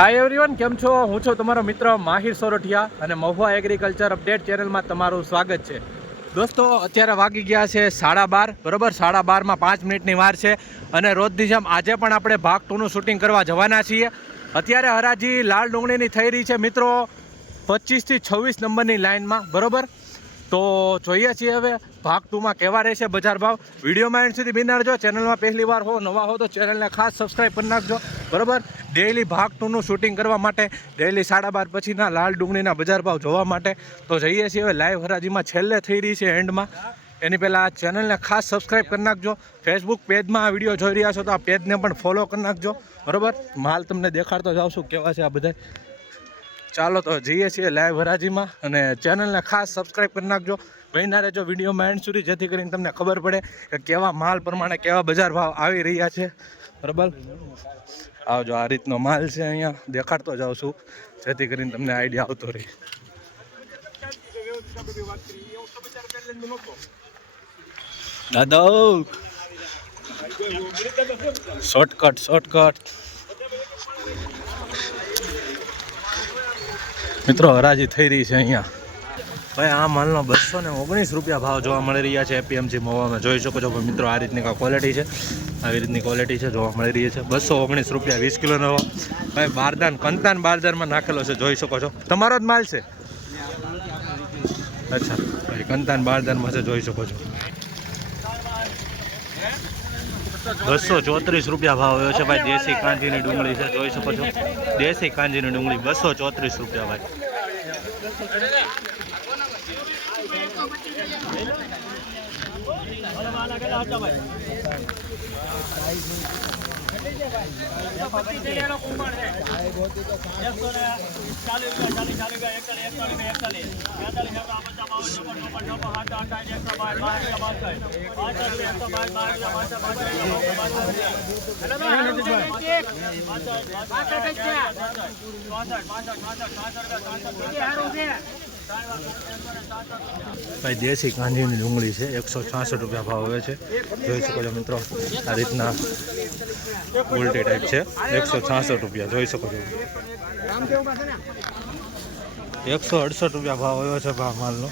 Hi everyone કેમ છો? હું છું તમારો મિત્ર માહિર સોરઠિયા અને મહુવા એગ્રીકલ્ચર અપડેટ ચેનલમાં તમારું સ્વાગત છે. દોસ્તો, અત્યારે વાગી ગયા છે સાડા બાર, બરોબર? સાડા બારમાં પાંચ મિનિટની વાર છે અને રોજની જેમ આજે પણ આપણે ભાગ ટુનું શૂટિંગ કરવા જવાના છીએ. અત્યારે હરાજી લાલ ડુંગળીની થઈ રહી છે મિત્રો પચીસથી છવ્વીસ નંબરની લાઇનમાં, બરાબર? તો જોઈએ છીએ હવે ભાગ ટુમાં કેવા રહેશે બજાર ભાવ. વિડીયોમાં એન્ડ સુધી બિનારજો ચેનલમાં પહેલી વાર હો, નવા હો તો ચેનલને ખાસ સબસ્ક્રાઈબ કરી નાખજો. બરોબર? ડેઈલી ભાગ ટુનું શૂટિંગ કરવા માટે ડેઈલી સાડા બાર પછીના લાલ ડુંગળીના બજાર ભાવ જોવા માટે. તો જઈએ છીએ હવે લાઈવ હરાજીમાં, છેલ્લે થઈ રહી છે એન્ડમાં એની પહેલાં આ ચેનલને ખાસ સબસ્ક્રાઈબ કરી નાખજો. ફેસબુક પેજમાં આ વીડિયો જોઈ રહ્યા છો તો આ પેજને પણ ફોલો કરી નાખજો. બરોબર? માલ તમને દેખાડતો જાઉં છું. કેવા છે આ બધા ચાલો તો જઈએ છીએ લાઈવ હરાજીમાં અને ચેનલને ખાસ સબસ્ક્રાઈબ કરી નાખજો. બહેના રહેજો વિડીયોમાં એન્ડ સુધી જેથી કરીને તમને ખબર પડે કે કેવા માલ પ્રમાણે કેવા બજાર ભાવ આવી રહ્યા છે. બરાબર? આવજો આ રીતનો માલ છે અહીંયા. દેખાડતો જાઉં છું. જેથી કરીને તમને આઈડિયા આવતો રહે. દાદા શોર્ટકટ શોર્ટકટ મિત્રો, હરાજી થઈ રહી છે અહીંયા. ભાઈ, આ માલનો બસો ને ઓગણીસ રૂપિયા ભાવ જોવા મળી રહ્યા છે એપીએમસી મોવામાં. જોઈ શકો છો પણ મિત્રો, આ રીતની કાંઈ ક્વોલિટી છે. આવી રીતની ક્વોલિટી છે, જોવા મળી રહી છે. બસો ઓગણીસ રૂપિયા, વીસ કિલોનો ભાઈ, બારદાન, કંતાન બારદાનમાં નાખેલો છે, જોઈ શકો છો. તમારો જ માલ છે? અચ્છા, ભાઈ, કંતાન બારદાનમાં છે, જોઈ શકો છો. બસો ચોત્રીસ રૂપિયા ભાવ આવ્યો છે ભાઈ. દેશી કાંજીની ડુંગળી છે, જોઈ શકો છો. દેશી કાંજીની ડુંગળી, બસો ચોત્રીસ રૂપિયા ભાઈ. ભાઈ, દેશી કાંજીની ડુંગળી છે, એકસો છાસઠ રૂપિયા ભાવ આવે છે. જોઈ શકો છો મિત્રો, આ રીતના ઉલટી ટાઈપ છે. એકસો છાસઠ રૂપિયા, જોઈ શકો છો. એકસો અડસઠ રૂપિયા ભાવ આવ્યો છે ભાવ માલનો.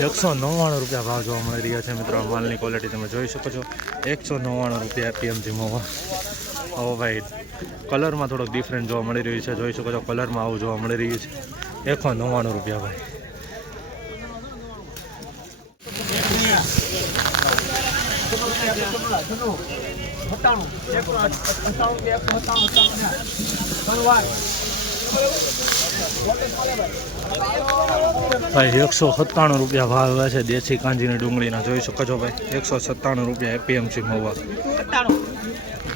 એકસો નવ્વાણું રૂપિયા ભાવ જોવા મળી રહ્યા છે મિત્રો. માલની ક્વોલિટી તમે જોઈ શકો છો. એકસો નવ્વાણું રૂપિયા પીએમજી મોવા હવે ભાઈ કલરમાં થોડોક ડિફરન્ટ જોવા મળી રહ્યું છે. જોઈ શકો છો, કલરમાં આવું જોવા મળી રહ્યું છે. એકસો નવ્વાણું રૂપિયા ભાઈ. ભાઈ, એકસો સત્તાણું રૂપિયા ભાવ આવ્યા છે દેશી કાંજીની ડુંગળીના. જોઈ શકો છો ભાઈ, એકસો સત્તાણું રૂપિયા એપીએમસી મવા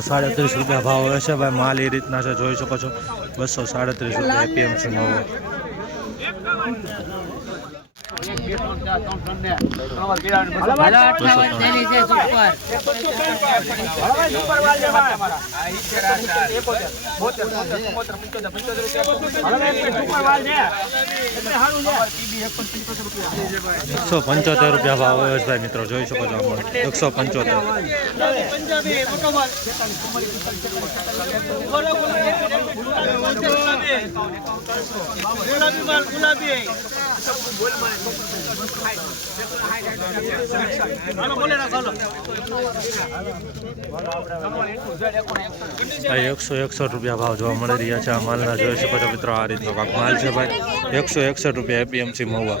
સાડત્રીસ રૂપિયા ભાવ હશે ભાઈ, માલ એ રીતના છે, જોઈ શકો છો. બસો સાડત્રીસ રૂપિયા એપીએમસી મવા એકસો પંચોતેર રૂપિયા ભાવ ભાઈ મિત્રો જોઈ શકો છો આમાં. એકસો પંચોતેર. ભાઈ, એકસો એકસઠ રૂપિયા ભાવ જોવા મળી રહ્યા છે. આ માલના જોઈ શકો છો મિત્રો, આ રીતનો ભાગ માલ છે ભાઈ. એકસો એકસઠ રૂપિયા એપીએમસી મહુવા.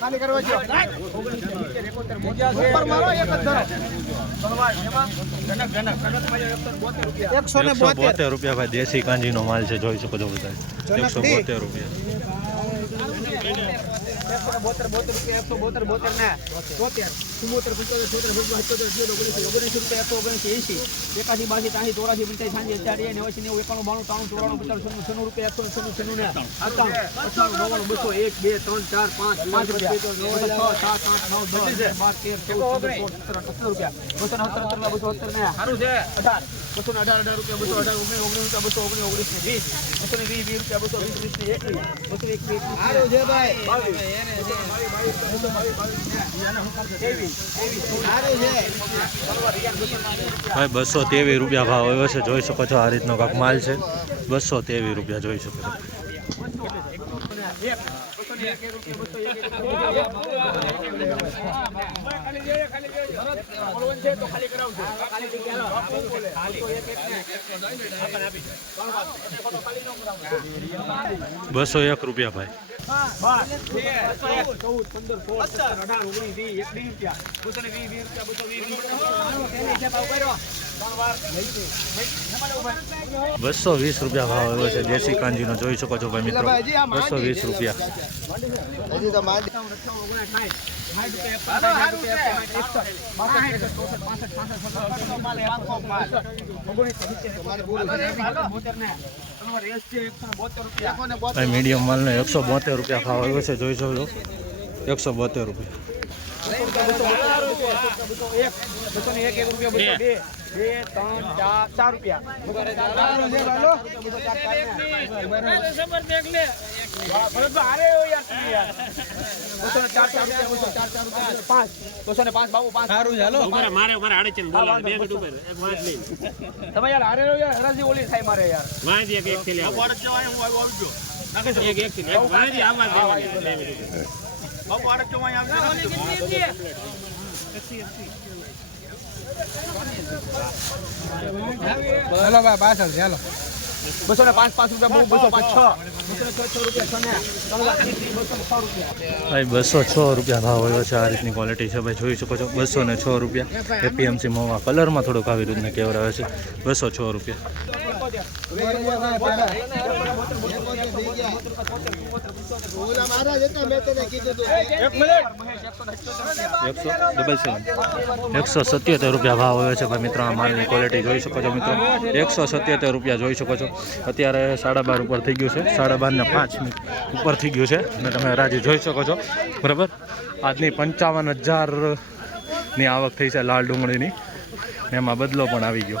ખાલી કરવા છે. એકસો ને બોતેર. બોતેર રૂપિયા ભાઈ દેશી કાંજીનો માલ છે જોઈ શકો છો બધા. એકસો બોતેર રૂપિયા. એકસો રૂપિયા ચાર પાંચ પાંચ રૂપિયા સાત આઠ નવ બસો ને સારું છે અઢાર બસો ઓગણીસ બસો ઓગણીસ ઓગણીસ ને રૂપિયા બસો વીસ વીસ ને ભાઈ, બસો તેવી રૂપિયા ભાવ આવ્યો છે. જોઈ શકો છો આ રીતનો કાંક માલ છે. બસો તેવી રૂપિયા જોઈ શકો છો. બસો એક રૂપિયા ભાઈ. બસો વીસ રૂપિયા બસો વીસ રૂપિયા ભાવ આવ્યો છે. દેશી કાંજીનો જોઈ શકો છો ભાઈ મિત્રો. બસો વીસ રૂપિયા. મીડિયમ માલનો એકસો બોતેર રૂપિયા ભાવ આવ્યો છે જોઈ જોઈ છો. એકસો બોતેર રૂપિયા. ચાર મારે મારે આડે છે બે મિનિટ ઉપર એક વાત લઈ તમે યાર હારે રહ્યો યાર હરાજી ઓલી થાય મારે યાર વાંધી એક એક થી લે એક એક થેલી વાંધી આવા દેવાની બે મિનિટ ચાલો ભાઈ પાછળ ચાલો બસો ને પાંચ પાંચ રૂપિયા બહુ બસો પાંચ છ. બસો છ રૂપિયા ભાવ આવ્યો છે આ રીતની ક્વોલિટી છે. ભાઈ જોઈ શકો છો બસો ને છ રૂપિયા. એપીએમસી મોવા કલરમાં થોડુંક આવી રીતને આવે છે. બસો છ રૂપિયા. એક મિનિટ. એકસો ડબલ સેવન એકસો સત્યોતેર રૂપિયા ભાવ હોય છે ભાઈ મિત્રો આ માલની ક્વોલિટી જોઈ શકો છો મિત્રો. એકસો સત્યોતેર રૂપિયા જોઈ શકો છો. અત્યારે સાડા બાર ઉપર થઈ ગયું છે. સાડા બાર ને પાંચ ઉપર થઈ ગયું છે. અને તમે રાજી જોઈ શકો છો. બરાબર? આજની પંચાવન હજારની આવક થઈ છે લાલ ડુંગળીની. ને એમાં બદલો પણ આવી ગયો.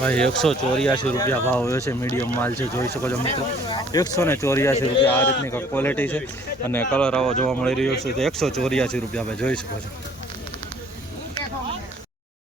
ભાઈ, એકસો ચોર્યાસી રૂપિયા ભાવ હોય છે મીડિયમ માલ છે, જોઈ શકો છો મિત્રો. એકસો ને ચોર્યાસી રૂપિયા આ રીતની ક્વોલિટી છે. અને કલર આવો જોવા મળી રહ્યો છે, તો એકસો ચોર્યાસી રૂપિયા ભાઈ, જોઈ શકો છો.